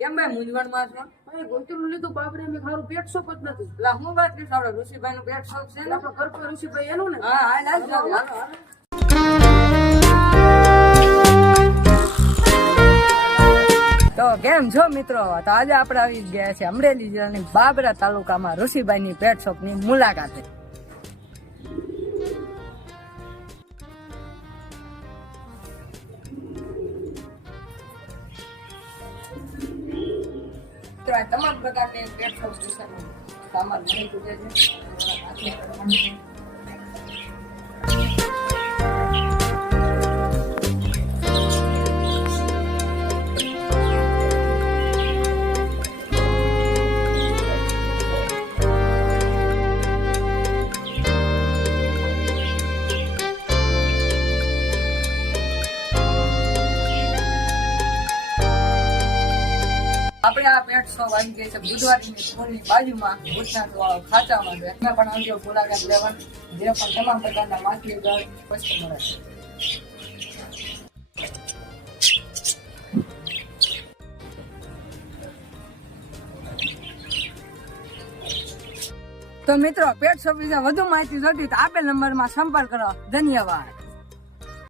કેમ ભાઈ મૂંઝવણમાં છો? ભાઈ ગોતીલું લીધું બાપરે મેં ખારું પેટ શોપ જ નથી. એટલે હું વાત કરીશ આપણે ઋષિભાઈ નું પેટ શોપ છે ને? આપણા ઘર પર ઋષિભાઈ એનું ને. હા હાલ હાલ જાવ, હાલો, હાલો. તો કેમ છો મિત્રો? તો આજે આપણે આવી ગયા છે અમરેલી જિલ્લાની બાબરા તાલુકામાં ઋષિભાઈ ની પેટ શોપ ની મુલાકાતે. તો આ તમામ પ્રકારની પેટ શોપ વિશેનું સામાન મળી ચૂકે છે. આપણે આ પેટ શોપ આવી ગઈ છે બુધવારની સ્કૂલની બાજુમાં ભૂતનાથ વાળો ખાચામાં છે. તમે પણ આવજો મુલાકાત લેવા, જે પણ તમામ પ્રકારના માછલી ઘર વસ્તુ મળે છે. તો મિત્રો પેટ શોપ વિશે વધુ માહિતી જોઈતી તો આપેલ નંબરમાં સંપર્ક કરો. ધન્યવાદ.